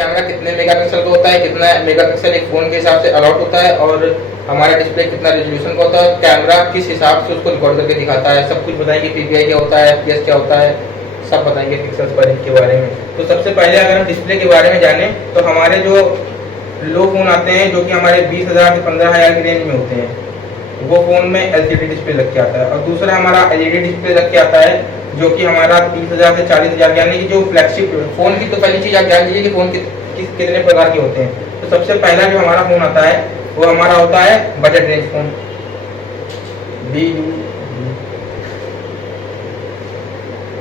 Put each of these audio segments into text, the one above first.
Camera कितने megapixel का होता है, कितना मेगापिक्सल एक फ़ोन के हिसाब से अलॉट होता है, और हमारा डिस्प्ले कितना रेजोल्यूशन का होता है, कैमरा किस हिसाब से उसको रिकॉर्ड करके दिखाता है, सब कुछ बताएंगे। पीपीआई क्या होता है, एफपीएस क्या होता है, सब बताएंगे पिक्सल्स पर के बारे में। तो सबसे पहले अगर हम डिस्प्ले के बारे में जाने तो हमारे जो लो फ़ोन आते हैं जो कि हमारे 20,000 से 15,000 की रेंज में होते हैं, वो फ़ोन में एलसीडी डिस्प्ले लग के आता है। और दूसरा हमारा एलईडी डिस्प्ले लग के आता है जो कि हमारा 30,000 से 40,000, यानी कि जो फ्लैगशिप फ़ोन की। तो पहली चीज़ आप जान लीजिए कि फ़ोन कितने प्रकार के होते हैं। तो सबसे पहला जो हमारा फ़ोन आता है वो हमारा होता है budget range phone,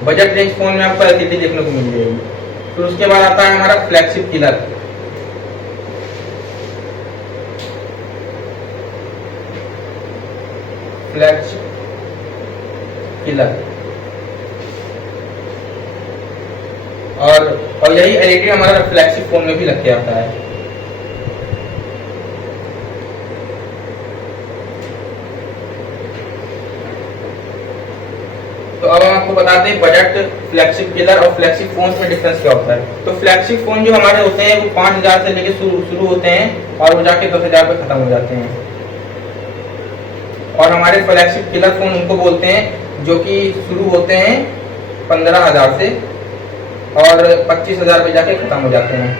budget range phone में आपको एलसीडी देखने को मिल जाएगी। फिर उसके बाद आता है हमारा फ्लैगशिप किलर, और यही एलईडी हमारा फ्लैगशिप फोन में भी लग के आता है। तो अब हम आपको बताते हैं बजट, फ्लैगशिप किलर और फ्लैगशिप फोन में डिफरेंस क्या होता है। तो फ्लैगशिप फोन जो हमारे होते हैं वो 5,000 से लेके शुरू होते हैं और वो जाके 10,000 पे खत्म हो जाते हैं। और हमारे फ्लैगशिप किलर फोन उनको बोलते हैं जो कि शुरू होते हैं 15,000 से और 25,000 पे जाके खत्म हो जाते हैं।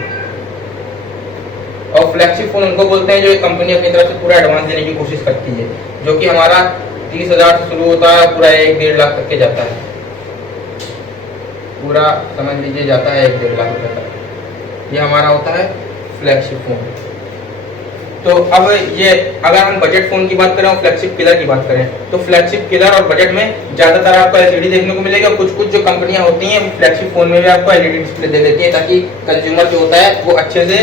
और फ्लैगशिप फोन उनको बोलते हैं जो कंपनी अपनी तरफ से पूरा एडवांस देने की कोशिश करती है, जो कि हमारा 30,000 से शुरू होता है, पूरा 1-1.5 लाख तक के जाता है, पूरा समझ लीजिए जाता है 1-1.5 लाख रुपए तक। ये हमारा होता है फ्लैगशिप फोन। तो अब ये अगर हम बजट फोन की बात करें और फ्लैगशिप किलर की बात करें, तो फ्लैगशिप किलर और बजट में ज्यादातर आपको एलसीडी देखने को मिलेगा। कुछ जो कंपनियां होती हैं वो फ्लैगशिप फोन में भी आपको एलईडी डिस्प्ले दे देती है, ताकि कंज्यूमर जो होता है वो अच्छे से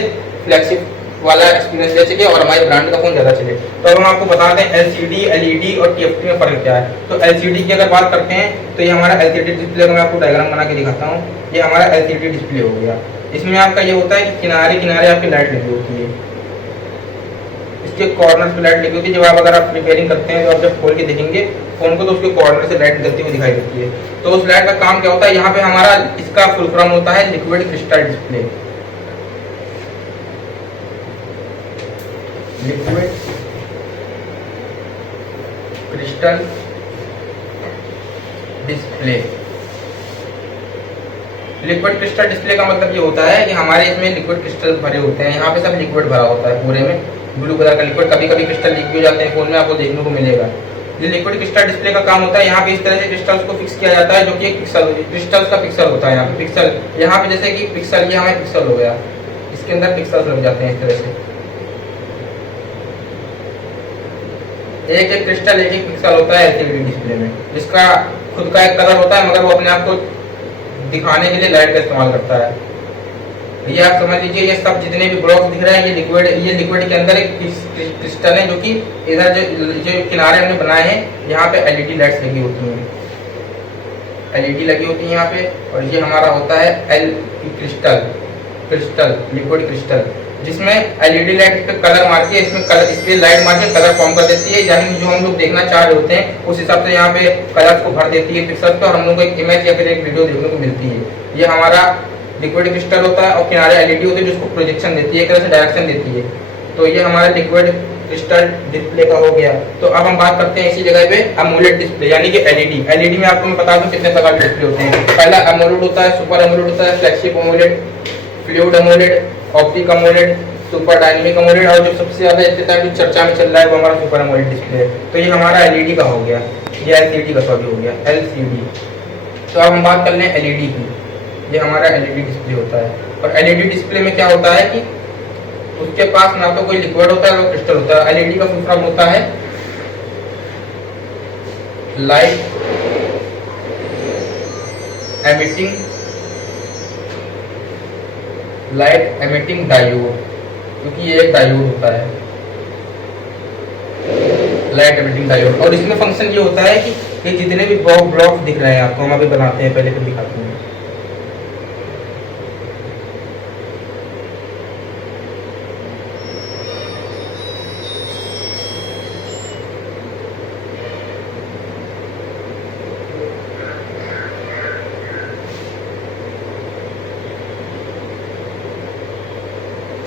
फ्लैगशिप वाला एक्सपीरियंस ले सके और हमारे ब्रांड का फोन ज्यादा चले। तो अब हम आपको बता दें एलसीडी, एलईडी और टीएफटी में फर्क क्या है। तो एलसीडी की अगर बात करते हैं तो ये हमारा एलसीडी डिस्प्ले का मैं आपको डायग्राम बना के दिखाता हूँ। ये हमारा एलसीडी डिस्प्ले हो गया। इसमें आपका ये होता है कि किनारे किनारे आपकी लाइट लगी होती है, इसके कॉर्नर पे लाइट लगी होती है। जब आप अगर आप रिपेयरिंग करते हैं तो आप जब खोल के देखेंगे फोन को तो उसके कॉर्नर से लाइट निकलती हुई दिखाई देती है। तो उस लाइट का काम क्या होता है, यहाँ पे हमारा इसका फुल फॉर्म होता है liquid crystal display. Liquid crystal display. Liquid crystal display का मतलब ये होता है कि हमारे इसमें लिक्विड क्रिस्टल भरे होते हैं, यहाँ पे सब लिक्विड भरा होता है पूरे में, ब्लू कलर का लिक्विड। कभी कभी क्रिस्टल लीक भी हो जाते हैं फोन में, आपको देखने को मिलेगा। ये लिक्विड क्रिस्टल डिस्प्ले का काम होता है, यहाँ पे इस तरह से क्रिस्टल्स को फिक्स किया जाता है, जो कि एक पिक्सल, क्रिस्टल्स का पिक्सल होता है। यहाँ पे पिक्सल, यहाँ पे जैसे कि पिक्सल, ये हमें पिक्सल हो गया, इसके अंदर पिक्सल लग जाते हैं इस तरह से। एक एक क्रिस्टल एक एक पिक्सल होता है एलसीडी डिस्प्ले में, जिसका खुद का एक कलर होता है, मगर वो अपने आप को दिखाने के लिए लाइट का इस्तेमाल करता है। ये आप समझ लीजिए, ये सब जितने भी ब्लॉक्स दिख रहे हैं ये लिक्विड के अंदर एक क्रिस्टल है, जो कि इधर जो किनारे हमने बनाए हैं यहाँ पे एलईडी लाइट्स लगी होती हैं, एलईडी लगी होती है यहाँ पे। और ये हमारा होता है एल क्रिस्टल लिक्विड क्रिस्टल, जिसमें एलईडी लाइट पे कलर मार के इसमें लाइट मार के कलर फॉर्म कर देती है, यानी जो हम लोग देखना चाह रहे होते हैं उस हिसाब से यहाँ पे कलर को भर देती है पिक्सल पे, और हम लोग को एक इमेज या फिर एक वीडियो देखने को मिलती है। ये हमारा लिक्विड क्रिस्टल होता है, और किनारे एलईडी होती है जो उसको प्रोजेक्शन देती है, एक तरह से डायरेक्शन देती है। तो ये हमारा लिक्विड क्रिस्टल डिस्प्ले का हो गया। तो अब हम बात करते हैं इसी जगह पे अमोलेड डिस्प्ले, यानी कि एलईडी। एलईडी में आपको मैं बता दूं कितने प्रकार के डिस्प्ले होते हैं। पहला अमोलेड होता है, सुपर अमोलेड होता है, flagship AMOLED, fluid AMOLED, optic AMOLED, super dynamic AMOLED, और जो सबसे ज्यादा इतने टाइम चर्चा में चल रहा है वो हमारा सुपर अमोलेड डिस्प्ले है। तो ये हमारा एलईडी का हो गया, ये एलसीडी का सॉरी हो गया, एलसीडी। तो अब हम बात कर लें एलईडी की। ये हमारा एलईडी डिस्प्ले होता है, और एलईडी डिस्प्ले में क्या होता है कि उसके पास ना तो कोई लिक्विड होता है, ना क्रिस्टल होता है। एलईडी का फुल फॉर्म होता है लाइट एमिटिंग डायोड, क्योंकि ये एक डायोड होता है, लाइट एमिटिंग डायोड। और इसमें फंक्शन ये होता है कि ये जितने भी ब्लॉक दिख रहे हैं आपको, हम अभी बनाते हैं, पहले फिर दिखाते हैं।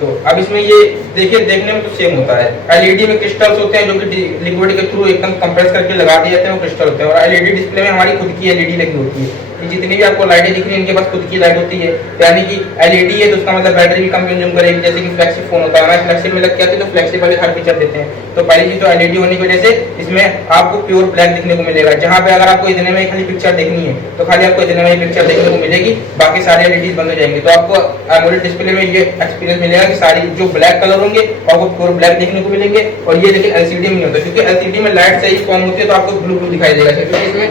तो अब इसमें ये देखिए, देखने में तो सेम होता है। एलईडी में क्रिस्टल्स होते हैं जो कि लिक्विड के थ्रू एकदम कंप्रेस करके लगा दिए जाते हैं, वो क्रिस्टल होते हैं। और एलईडी डिस्प्ले में हमारी खुद की एलईडी लगी होती है। ये जितनी भी आपको लाइटें दिख रही हैं, इनके पास खुद की लाइट होती है, यानी कि एलईडी है तो उसका मतलब बैटरी भी कम कंज्यूम करेगी। जैसे कि फ्लैगशिप फोन होता है, हमारे फ्लैगशिप में लग के आती है तो फ्लैगशिप वाले हर फीचर देते हैं। तो पहली चीज तो एलईडी होने की वजह से इसमें आपको प्योर ब्लैक दिखने को मिलेगा। जहाँ पे अगर आपको इतने में खाली पिक्चर देखनी है तो खाली आपको इतने में पिक्चर देखने को मिलेगी, बाकी सारे एलईडी बंद हो जाएंगे। तो आपको एमोलेड डिस्प्ले में ये एक्सपीरियंस मिलेगा कि सारी जो ब्लैक कलर होंगे आपको प्योर ब्लैक देखने को मिलेंगे। और ये लेकिन एलसीडी में नहीं होता, क्योंकि एलसीडी में लाइट सही फॉर्म होती है तो आपको ब्लू ब्लू दिखाई देगा, क्योंकि इसमें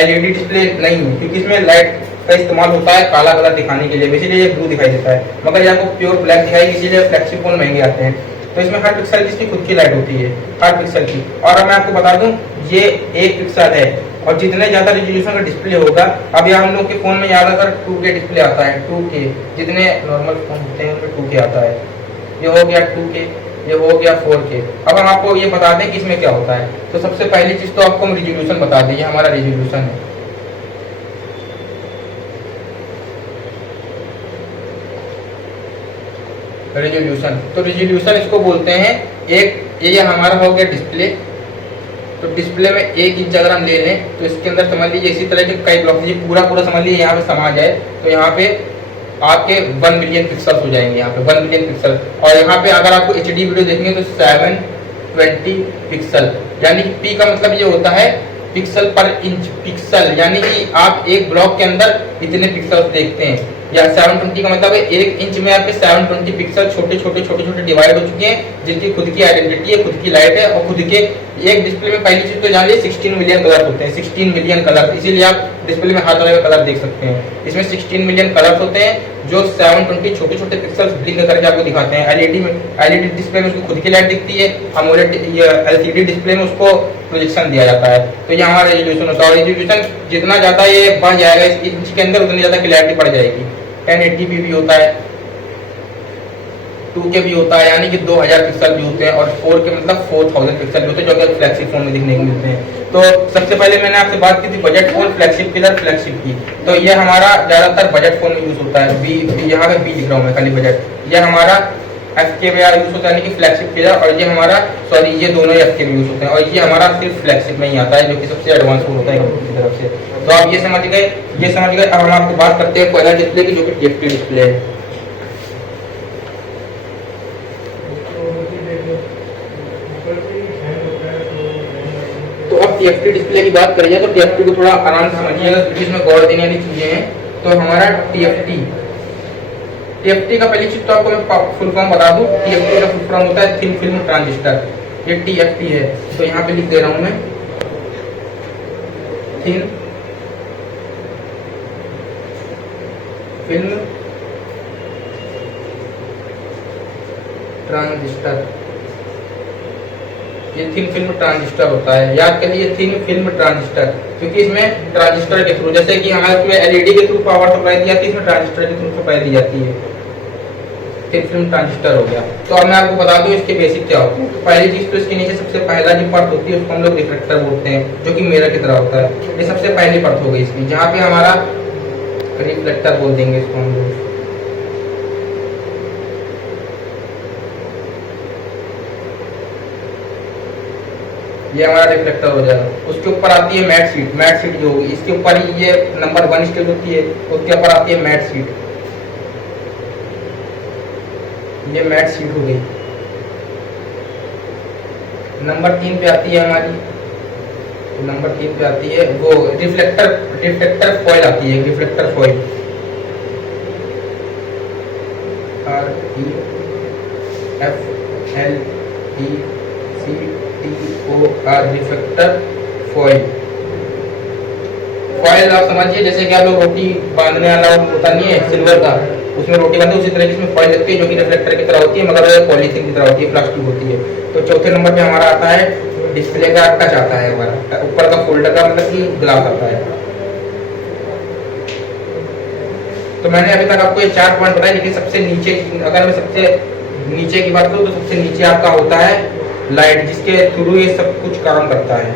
एलईडी डिस्प्ले नहीं है, क्योंकि इसमें लाइट का इस्तेमाल होता है काला कलर दिखाने के लिए, इसीलिए ये ब्लू दिखाई देता है। मगर ये आपको प्योर ब्लैक दिखाएगी, इसीलिए फ्लैगशिप फोन महंगे आते हैं। तो इसमें हर पिक्सल की इसकी खुद की लाइट होती है, हर पिक्सल की। और अब मैं आपको बता दूं, ये 1 पिक्सल है और जितने ज्यादा रेजोल्यूशन का डिस्प्ले होगा, अब यहाँ हम लोग के फोन में ज्यादातर 2K डिस्प्ले आता है, 2K। जितने नॉर्मल फोन होते हैं उनमें 2K आता है। ये हो गया 2K, ये हो गया 4K। अब हम आपको ये बता दें कि इसमें क्या होता है। तो सबसे पहली चीज तो आपको हम रेजोल्यूशन बता दें, ये हमारा रेजोल्यूशन है। रेजोल्यूशन, तो रेजोल्यूशन इसको बोलते हैं एक, ये हमारा हो गया डिस्प्ले। तो डिस्प्ले में 1 इंच अगर हम ले लें तो इसके अंदर समझ लीजिए इसी तरह के कई ब्लॉक, ये पूरा पूरा समझ लीजिए यहाँ पे समा जाए तो यहाँ पे आपके 1 मिलियन पिक्सल हो जाएंगे, यहाँ पे 1 मिलियन पिक्सल। और यहाँ पे अगर आपको HD वीडियो देखनी है तो 720 पिक्सल, यानी कि P का मतलब ये होता है पिक्सल पर इंच, पिक्सल यानी कि आप एक ब्लॉक के अंदर इतने पिक्सल देखते हैं। या 720 का मतलब है 1 इंच में आपके 720 पिक्सल छोटे छोटे डिवाइड हो चुके हैं, जिनकी खुद की आइडेंटिटी है, खुद की लाइट है और खुद के एक डिस्प्ले में पहली चीज तो जान लीजिए 16 मिलियन कलर होते हैं, 16 मिलियन कलर। इसीलिए आप डिस्प्ले में हर तरह का कलर देख सकते हैं। इसमें 16 मिलियन कलर्स होते हैं जो 720 छोटे छोटे पिक्सल्स ब्लिंक करके आपको दिखाते हैं। एलईडी डिस्प्ले में उसको खुद की लाइट दिखती है, अमोलेड एलसीडी डिस्प्ले में उसको प्रोजेक्शन दिया जाता है। तो ये हमारा रेजोल्यूशन होता है। रेजोल्यूशन जितना ज्यादा ये बढ़ जाएगा इस इंच के अंदर, उतनी ज्यादा क्लैरिटी बढ़ जाएगी। 1080p भी होता है, 2K भी होता है, यानी कि 2000 पिक्सल भी होते हैं, और 4K मतलब 4000 पिक्सल भी होते हैं, जो कि फ्लैगशिप फोन में दिखने को मिलते हैं। तो सबसे पहले मैंने आपसे बात की थी budget phone, flagship killer, flagship की। तो ये हमारा ज्यादातर बजट फोन में यूज होता है। यहाँ पे बी लिख रहा हूँ मैं, खाली बजट। ये हमारा FK में यूज होता है, यानी कि फ्लैगशिप किलर। और ये हमारा ये दोनों FK में यूज होते हैं। और ये हमारा सिर्फ फ्लैगशिप में ही आता है, जो कि सबसे एडवांस फोन होता है कंपनी की तरफ से। तो आप ये समझ गए। अब हम आपको बात करते हैं पहला डिस्प्ले की, जो कि TFT डिस्प्ले है। तो अब TFT डिस्प्ले की बात करिए तो TFT को थोड़ा आराम से समझिएगा, क्योंकि इसमें गौर देने वाली चीजें हैं। तो हमारा TFT का पहली चीज तो आपको मैं फुल फॉर्म बता दूं। TFT का फुल फॉर्म होता है थिन फिल्म ट्रांजिस्टर। ये TFT है, तो यहाँ पे लिख दे रहा हूं मैं, थिन फिल्म ट्रांजिस्टर। ये थिन फिल्म ट्रांजिस्टर होता है, याद करिए थिन फिल्म ट्रांजिस्टर, क्योंकि इसमें ट्रांजिस्टर के थ्रू, जैसे कि हमारे इसमें एलईडी के थ्रू पावर सप्लाई दी जाती है, इसमें ट्रांजिस्टर के थ्रू सप्लाई दी जाती है। थिन फिल्म ट्रांजिस्टर हो गया। तो अब मैं आपको बता दूं इसके बेसिक क्या होते हैं। तो पहली चीज तो इसके नीचे सबसे पहला जो परत होती है उसको हम लोग रिफ्लेक्टर बोलते हैं, जो कि मिरर की तरह होता है। ये सबसे पहली परत हो गई इसकी, जहाँ पे हमारा रिफ्लेक्टर बोल देंगे इसको हम लोग। ये हमारा रिफ्लेक्टर हो जाएगा। उसके ऊपर आती है मैट शीट। मैट शीट जो होगी इसके ऊपर ही ये नंबर 1 स्टेज होती है, उसके ऊपर आती है मैट शीट। ये मैट शीट हो गई। नंबर 3 पे आती है हमारी, नंबर 3 पे आती है वो रिफ्लेक्टर फॉइल आती है, reflector foil. REFLECTOR, reflector foil. Foil आप समझिए जैसे कि आप लोग रोटी बांधने वाला होता नहीं है सिल्वर का, उसमें रोटी बांधते उसी तरह की इसमें फॉइल लगती है, जो कि रिफ्लेक्टर की तरह होती है, मगर वो पॉलीथीन की तरह होती है, प्लास्टिक होती है। तो चौथे नंबर पे हमारा आता है डिस्प्ले का टच आता है, हमारा ऊपर का फोल्डर का मतलब कि ग्लास आता है। तो मैंने अभी तक आपको ये 4 पॉइंट बताए, लेकिन सबसे नीचे, अगर मैं सबसे नीचे की बात करूँ तो सबसे नीचे आपका होता है लाइट, जिसके थ्रू ये सब कुछ काम करता है।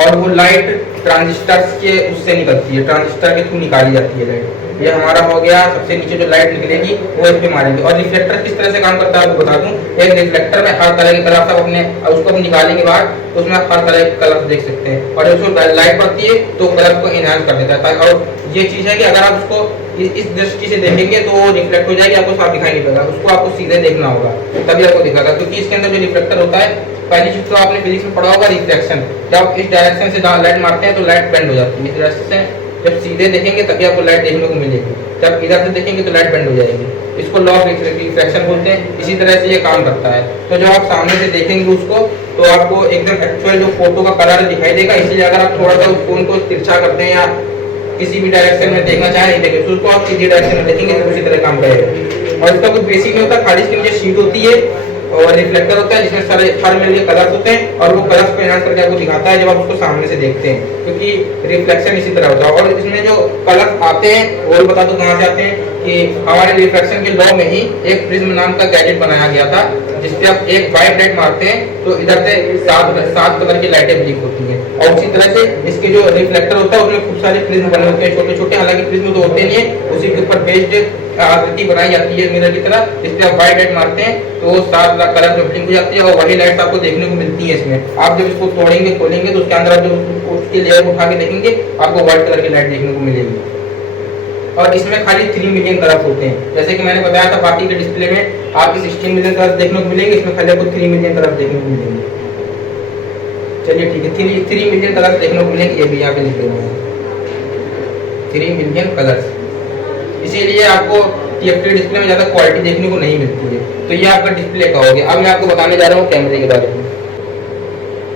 और वो लाइट ट्रांजिस्टर के उससे निकलती है, ट्रांजिस्टर के थ्रू निकाली जाती है लाइट। ये हमारा हो गया, सबसे नीचे जो लाइट निकलेगी वो इस पे मारेंगे। और रिफ्लेक्टर किस तरह से काम करता है आपको बता दूं, एक रिफ्लेक्टर में हर तरह के कलर आप अपने उसको हम निकालेंगे बाहर, तो उसमें आप हर तरह के कलर देख सकते हैं, और जब उसको लाइट पड़ती है तो कलर को एनहांस कर देता है। और ये चीज है कि अगर आप उसको इस दृष्टि से देखेंगे तो वो रिफ्लेक्ट हो जाएगी, आपको साफ दिखाई नहीं देगा, उसको आपको सीधे देखना होगा तभी आपको दिखेगा, क्योंकि इसके अंदर जो रिफ्लेक्टर होता है, पहली चीज तो आपने फिजिक्स में पढ़ा होगा रिफ्लेक्शन, जब इस डायरेक्शन से लाइट मारते हैं तो लाइट बेंड हो जाती है, इस डायरेक्शन से जब सीधे देखेंगे तभी आपको लाइट देखने को मिलेगी, जब इधर से देखेंगे तो लाइट बेंड हो जाएगी, इसको लॉ ऑफ रिफ्रैक्शन बोलते हैं। इसी तरह से ये काम करता है। तो जब आप सामने से देखेंगे उसको तो आपको एकदम एक्चुअल जो फोटो का कलर दिखाई देगा, इसलिए अगर आप थोड़ा सा उस फोन को तिरछा करते हैं या किसी भी डायरेक्शन में देखना चाहें नहीं देखें, तो उसको आप सीधी डायरेक्शन में देखेंगे तो उसी तरह काम करेगा। और इसका कुछ बेसिक नहीं होता, खाली इसके नीचे शीट होती है और रिफ्लेक्टर होता है जिसमें सारे हर में ये कलर्स होते हैं, और वो कलर्स को एनहांस करके आपको दिखाता है जब आप उसको सामने से देखते हैं, क्योंकि रिफ्लेक्शन इसी तरह होता है। और इसमें जो कलर्स आते हैं वो बता दो कहाँ से आते हैं, कि हमारे रिफ्रैक्शन के लॉ में ही एक प्रिज्म नाम का गैजेट बनाया गया था, जिसपे आप एक वाइट लाइट मारते हैं तो इधर से सात कलर की लाइटें ब्लिंक होती हैं। और उसी तरह से इसके जो रिफ्लेक्टर होता है उसमें खूब सारे प्रिज्म बने होते हैं छोटे छोटे, हालांकि प्रिज्म तो होते नहीं है, उसी के ऊपर बेस्ड आकृति बनाई जाती है मिरर की तरह, जिसपे आप व्हाइट लाइट मारते हैं तो वो 7 कलर में ब्लिंक हो जाती है, और वही लाइट आपको देखने को मिलती है इसमें। आप जब इसको तोड़ेंगे खोलेंगे तो उसके अंदर आप जब उसकी लेयर को उठा के देखेंगे आपको व्हाइट कलर की लाइट देखने को मिलेगी। और इसमें खाली 3 मिलियन कलर्स होते हैं, जैसे कि मैंने बताया था बाकी के डिस्प्ले में आपको 16 मिलियन कलर्स देखने को मिलेंगे, इसमें खाली आपको 3 मिलियन कलर्स देखने को मिलेंगे। चलिए ठीक है, 3 मिलियन कलर्स देखने को मिलेंगे, ये भी यहाँ पे लिख देना है 3 मिलियन कलर्स। इसीलिए आपको TFT डिस्प्ले में ज्यादा क्वालिटी देखने को नहीं मिलती है। तो ये आपका डिस्प्ले का हो गया। अब मैं आपको बताने जा रहा हूँ कैमरे के बारे में।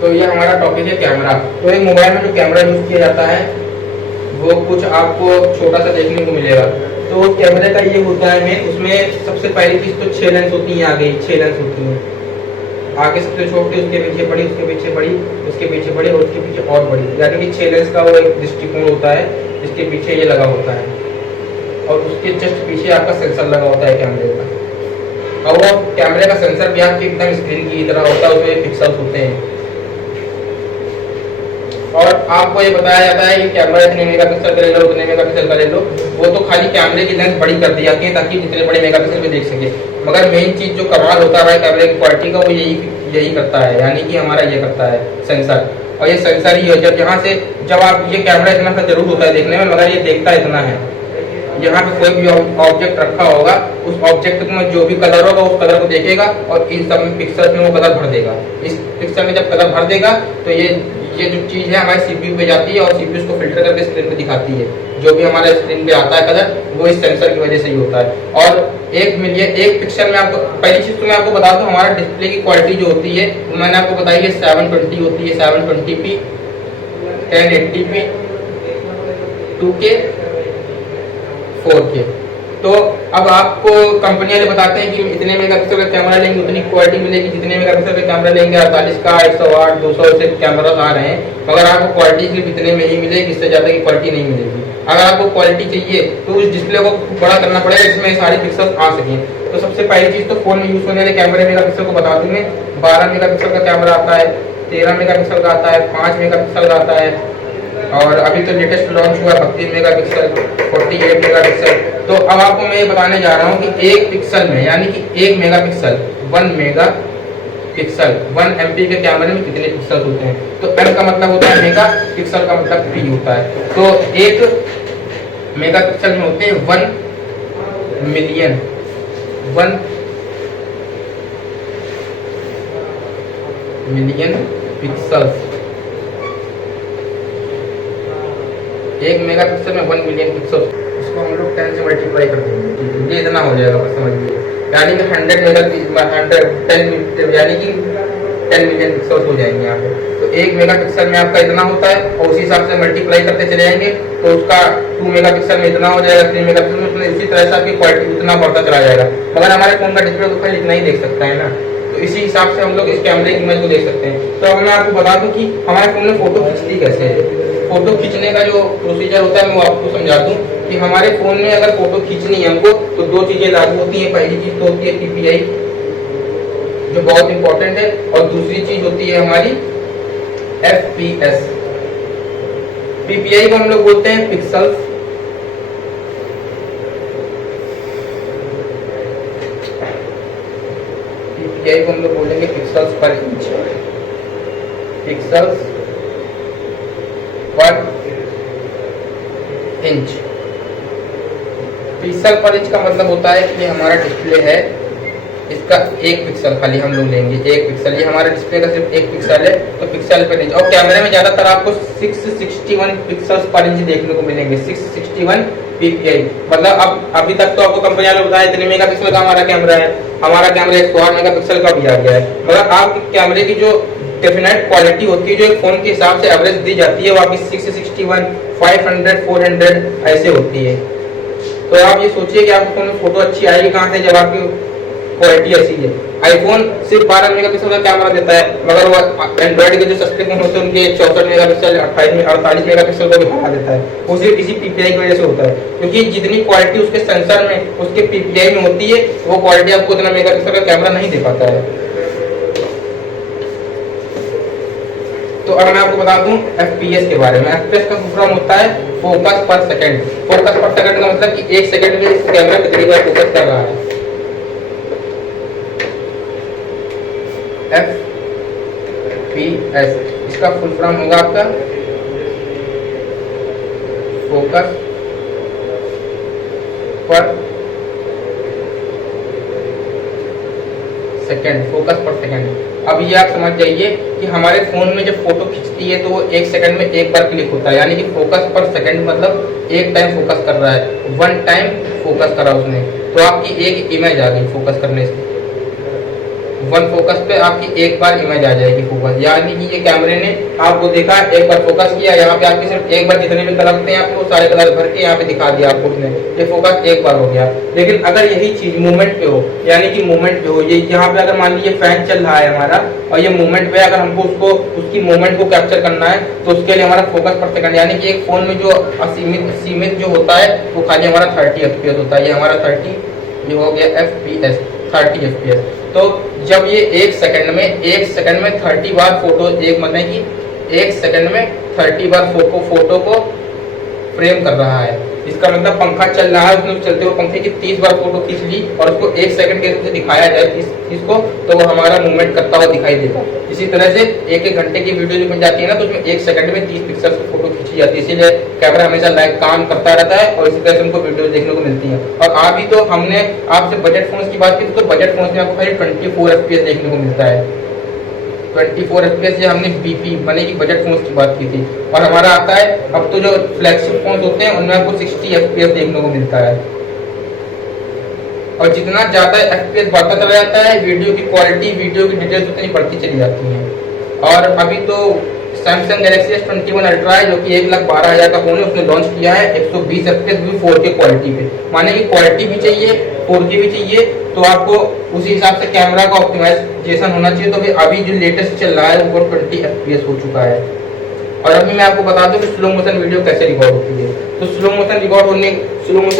तो ये हमारा टॉपिक है कैमरा। तो एक मोबाइल में जो कैमरा यूज किया जाता है वो कुछ आपको छोटा सा देखने को मिलेगा। तो कैमरे का ये होता है मेन, उसमें सबसे पहली चीज तो 6 लेंस होती है, आगे 6 लेंस होती है, आगे सबसे छोटी, उसके पीछे बड़ी, उसके पीछे बड़ी, उसके पीछे बड़ी और उसके पीछे और बड़ी, यानी कि 6 लेंस का वो एक दृष्टिकोण होता है जिसके पीछे ये लगा होता है, और उसके जस्ट पीछे आपका सेंसर लगा होता है कैमरे का। और वो कैमरे का सेंसर भी आपकी एकदम स्क्रीन की तरह होता है, उसमें पिक्सल्स होते हैं। और आपको ये बताया जाता है कि कैमरा इतने मेगापिक्सल का ले लो, उतने मेगापिक्सल का ले लो, वो तो खाली कैमरे की लेंथ बड़ी कर दी जाती है ताकि जितने बड़े मेगापिक्सल में देख सके। मगर मेन चीज जो कमाल होता है कैमरे की क्वालिटी का वो यही करता है, यानी कि हमारा ये करता है सेंसर। और ये सेंसर ही है जब यहाँ से जब आप ये कैमरा इतना सा जरूर होता है देखने में, मगर ये देखता इतना है, यहाँ पे कोई भी ऑब्जेक्ट रखा होगा उस ऑब्जेक्ट में जो भी कलर होगा उस कलर को देखेगा और इन सब पिक्सल में वो कलर भर देगा। इस पिक्सल में जब कलर भर देगा तो ये जो चीज है हमारे CPU पे जाती है और CPU उसको फिल्टर करके स्क्रीन पे दिखाती है। जो भी हमारे स्क्रीन पे आता है कलर वो इस सेंसर की वजह से ही होता है। और 1 पिक्सल में आपको पहली चीज तो मैं आपको बता दूं, हमारा डिस्प्ले की क्वालिटी जो होती है वो मैंने आपको बताई है 720 होती है, 720p, 1080p, 2K, 4K। तो अब आपको कंपनी वाले बताते हैं कि इतने मेगापिक्सल का कैमरा लेंगे उतनी क्वालिटी मिलेगी, जितने मेगापिक्सल का कैमरा लेंगे 48 का, 108, 200 से कैमरा आ रहे हैं, मगर आपको क्वालिटी सिर्फ इतने में ही मिलेगी, इससे ज़्यादा की क्वालिटी नहीं मिलेगी। अगर आपको क्वालिटी चाहिए तो उस डिस्प्ले को बड़ा करना पड़ेगा जिसमें सारी पिक्सल आ सकें। तो सबसे पहली चीज़ तो फोन में यूज होने वाले कैमरे मेगापिक्सल को बता दूँ मैं। 12 मेगापिक्सल का कैमरा आता है, 13 मेगापिक्सल का आता है, 5 मेगापिक्सल का आता है, और अभी तो लेटेस्ट लॉन्च हुआ 32 मेगापिक्सल, 48 मेगापिक्सल। तो अब आपको मैं ये बताने जा रहा हूँ कि 1 पिक्सल में यानी कि 1 मेगापिक्सल 1 मेगापिक्सल 1 MP के कैमरे में कितने पिक्सल होते हैं। तो M का मतलब होता है मेगा, पिक्सल का मतलब P होता है। तो 1 मेगापिक्सल में होते हैं 1 मिलियन 1 मिलियन पिक्सल्स। 1 मेगापिक्सल में 1 मिलियन पिक्सल, उसको हम लोग 10 से मल्टीप्लाई कर देंगे, ये इतना हो जाएगा बस समझिए, यानी कि 100 मेगापिक्सल यानी कि 10 मिलियन पिक्सल हो जाएंगे यहाँ पे। तो 1 मेगापिक्सल में आपका इतना होता है और उसी हिसाब से मल्टीप्लाई करते चले जाएंगे तो उसका 2 मेगापिक्सल में इतना हो जाएगा, 3 मेगापिक्सल में उतना, इसी तरह से आपकी क्वालिटी उतना बढ़ता चला जाएगा। मगर हमारे फोन का डिस्प्ले तो खाली इतना ही देख सकता है ना, तो इसी हिसाब से हम लोग इस कैमरे की इमेज को देख सकते हैं। तो अब मैं आपको बता दूं कि हमारे फोन में फोटो खींचती कैसे है। फोटो खींचने का जो प्रोसीजर होता है मैं आपको समझा दूं कि हमारे फोन में अगर फोटो खींचनी है हमको तो 2 चीजें लागू होती हैं। पहली चीज तो होती है PPI जो बहुत इंपॉर्टेंट है, और दूसरी चीज होती है हमारी FPS। PPI को हम लोग बोलते हैं पिक्सल्स पीपीआई को हम लोग बोलेंगे पिक्सल्स पर इंच, पिक्सल्स पर इंच। पिक्सल पर इंच का मतलब होता है कि हमारा डिस्प्ले है, इसका 1 पिक्सल खाली हम लोग लेंगे, 1 पिक्सल, ये हमारा डिस्प्ले का सिर्फ 1 पिक्सल है, तो पिक्सल पर इंच। और कैमरे में ज्यादातर आपको 661 पिक्सल्स पर इंच देखने को मिलेंगे, 661 ppi। मतलब अब अभी तक तो आपको कंपनी वाले बताया इतने मेगापिक्सल का हमारा कैमरा है, हमारा कैमरा 108 मेगापिक्सल का भी आ गया है। मतलब आपके कैमरे की जो डेफिनेट क्वालिटी होती है, जो एक फोन के हिसाब से एवरेज दी जाती है, वो आपकी 661, 500, 400 ऐसे होती है। तो आप ये सोचिए कि आपको फोन में फोटो अच्छी आएगी कहाँ से, जब आपकी क्वालिटी ऐसी है। आईफोन सिर्फ 12 मेगापिक्सल का कैमरा देता है, मगर वो एंड्रॉइड के जो सस्ते फोन होते हैं उनके 64 मेगापिक्सल, 48 मेगापिक्सल को भी बढ़ा देता है। वो सिर्फ इसी पीपीआई की वजह से होता है, क्योंकि जितनी क्वालिटी उसके सेंसर में, उसके पीपीआई में होती है, वो क्वालिटी आपको उतना मेगापिक्सल का कैमरा नहीं दे पाता है। तो अब मैं आपको बता दूं FPS के बारे में। FPS का फुल होता है फोकस पर सेकंड। फोकस पर सेकंड का मतलब कि 1 सेकंड में कैमरा कितनी बार फोकस कर रहा है। FPS इसका फुल फॉर्म होगा आपका फोकस पर सेकंड, फोकस पर सेकंड। अब ये आप समझ जाइए कि हमारे फोन में जब फोटो खिंचती है तो वो 1 सेकंड में 1 बार क्लिक होता है, यानी कि फोकस पर सेकंड मतलब 1 टाइम फोकस कर रहा है, 1 टाइम फोकस करा उसने, तो आपकी एक इमेज आ गई फोकस करने से। 1 फोकस पे आपकी 1 बार इमेज आ जाएगी फोकस, यानी कि ये कैमरे ने आपको देखा, 1 बार फोकस किया, यहाँ पे आपके सिर्फ 1 बार जितने भी कलर होते हैं आपको सारे कलर भर के यहाँ पे दिखा दिया आपको उसने, ये फोकस 1 बार हो गया। लेकिन अगर यही चीज मूवमेंट पे हो, यानी कि मूवमेंट पे हो, ये यहाँ पे अगर मान लीजिए फैन चल रहा है हमारा, और ये मूवमेंट पे अगर हमको उसको उसकी मूवमेंट को कैप्चर करना है, तो उसके लिए हमारा फोकस पर सेकंड, यानी कि एक फोन में जो सीमित जो होता है वो खाली हमारा 30 FPS होता है। ये हमारा 30, ये हो गया FPS, 30 FPS। तो जब ये 1 सेकंड में 30 बार फोटो, एक मतलब कि 1 सेकंड में 30 बार फोटो को फ्रेम कर रहा है, इसका मतलब पंखा चल रहा है, उसने चलते हुए पंखे की 30 बार फोटो खींच ली और उसको 1 सेकंड के रूप से दिखाया जाए इसको, तो वो हमारा मूवमेंट करता हुआ दिखाई देगा। इसी तरह से 1-1 घंटे की वीडियो जो बन जाती है ना, तो उसमें 1 सेकंड में 30 पिक्सल की फोटो खींची जाती है, इसीलिए कैमरा हमेशा लाइव काम करता रहता है और इसी तरह से हमको वीडियो देखने को मिलती है। और अभी तो हमने आपसे बजट फोन की बात की, तो बजट फोन में आपको खाली 24 FPS देखने को मिलता है। 24 FPS, हमने बीपी माने कि बजट फोन की बात की थी। और हमारा आता है अब तो जो फ्लैगशिप फोन होते हैं उनमें आपको 60 FPS देखने को मिलता है। और जितना ज्यादा FPS बढ़ता चला जाता है, वीडियो की क्वालिटी, वीडियो की डिटेल्स उतनी बढ़ती चली जाती है। और अभी तो सैमसंग गैलेक्सी S21 अल्ट्रा है, जो कि 1,12,000 का फोन है, उसने लॉन्च किया है 120 FPS भी 4K क्वालिटी पे। माने कि क्वालिटी भी चाहिए, 4K भी चाहिए, तो आपको उसी हिसाब से कैमरा का ऑप्टिमाइजेशन होना चाहिए। तो अभी जो लेटेस्ट चल रहा है वो 20 FPS हो चुका है। और अभी मैं आपको बता दूं कि स्लो मोशन वीडियो कैसे रिकॉर्ड होती है। तो स्लो मोशन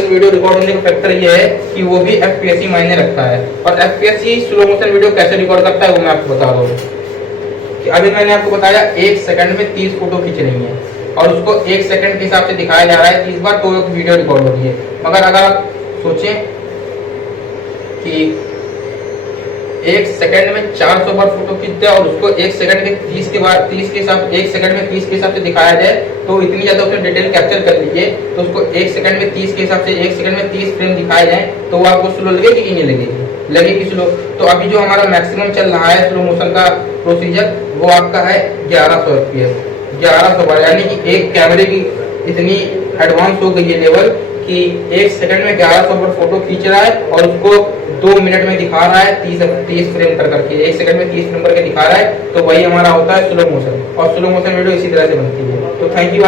वीडियो रिकॉर्ड होने का फैक्टर ये है कि वो भी FPS ही मायने रखता है। और FPS ही स्लो मोशन वीडियो कैसे रिकॉर्ड करता है वो मैं आपको बता रहा हूँ। अभी मैंने आपको बताया 1 सेकंड में 30 फोटो खींच रही है और उसको 1 सेकंड के हिसाब से दिखाया जा रहा है 30 बार, तो एक वीडियो रिकॉर्ड हो रही है। मगर अगर आप सोचें कि 1 सेकंड में 400 बार फोटो खींचते हैं और उसको 1 सेकंड में 30 के बाद 30 के हिसाब 1 सेकंड में 30 के हिसाब से दिखाया जाए, तो इतनी ज्यादा उसने डिटेल कैप्चर कर लीजिए, तो उसको 1 सेकंड में 30 के हिसाब से 1 सेकंड में 30 फ्रेम दिखाए जाए, तो वो आपको स्लो लगेगी कि नहीं लगेगी स्लो। तो अभी जो हमारा मैक्सिमम चल रहा है स्लो मोशन का प्रोसीजर, वो आपका है 1100 FPS, 1100 बार, यानी कि एक कैमरे की इतनी एडवांस हो गई है लेवल कि 1 सेकंड में 1100 बार फोटो खींच रहा है और उसको 2 मिनट में दिखा रहा है 30 फ्रेम कर करके, 1 सेकंड में 30 फ्रेम करके दिखा रहा है। तो वही हमारा होता है स्लो मोशन, और स्लो मोशन वीडियो इसी तरह से बनती है। तो थैंक यू।